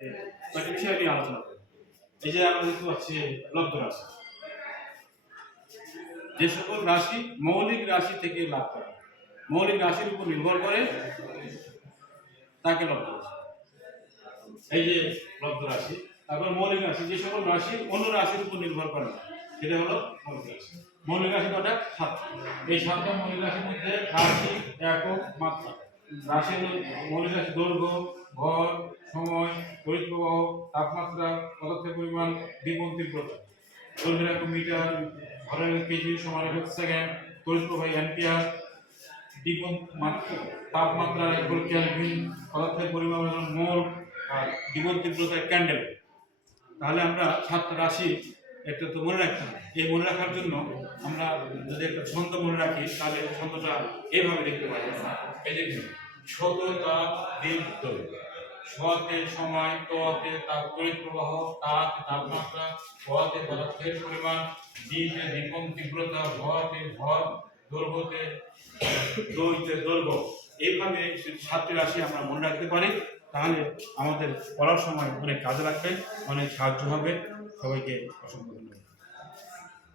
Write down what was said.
কয়েকটি বিষয় নিয়ে আলোচনা করি। এই যে আমরা দেখতে পাচ্ছি লব্ধ রাশি, যে সকল রাশি মৌলিক রাশি থেকে লাভ করে, মৌলিক রাশির উপর নির্ভর করে তাকে লব্ধ রাশি। এই যে লব্ধ রাশি, তারপর মৌলিক রাশি, যে সকল রাশি অন্য রাশির উপর নির্ভর করে না, সেটা হলো মৌলিক রাশি। মৌলিক রাশি কটা? সাতটা। এই সাতটা মৌলিক রাশির মধ্যে রাশি, একক, মাত্রা। রাশি হলো মৌলিক রাশি দৈর্ঘ্য, ভর, সময়, তড়িৎ প্রবাহ, তাপমাত্রা, পদার্থের পরিমাণ, দ্বিগুণ তীব্রতা। দৈর্ঘ্যের একক মিটার, ভরের কেজি, সময় একক সেকেন্ড, তড়িৎ প্রবাহ অ্যাম্পিয়ার, দ্বিগুণ তাপমাত্রা একক কেলভিন, পদার্থের পরিমাণ মোল, আর দ্বিগুণ তীব্রতা ক্যান্ডেল। তাহলে আমরা সাতটা রাশি এটা তো মনে রাখতে হবে। এই মনে রাখার জন্য আমরা যদি একটা ছন্দ মনে রাখি, তাহলে ছন্দটা এইভাবে দেখতে পাই। এই দেখুন, শত তাপ দিন দৈর্ঘ্য, ছোঁয়াতে সময়, তোয়াতে তাপ তড়িৎ প্রবাহ, তাতে তাপমাত্রা, ভতে পদার্থের পরিমাণ, দ্বিতে দ্বিগুণ তীব্রতা, ভতে ভর, দৈর্ঘ্যতে দৈর্ঘ্য। এইভাবে সাতটি রাশি আমরা মনে রাখতে পারি, তাহলে আমাদের পড়ার সময় অনেক কাজে লাগবে, অনেক সাহায্য হবে। সবাইকে অসংখ্য ধন্যবাদ।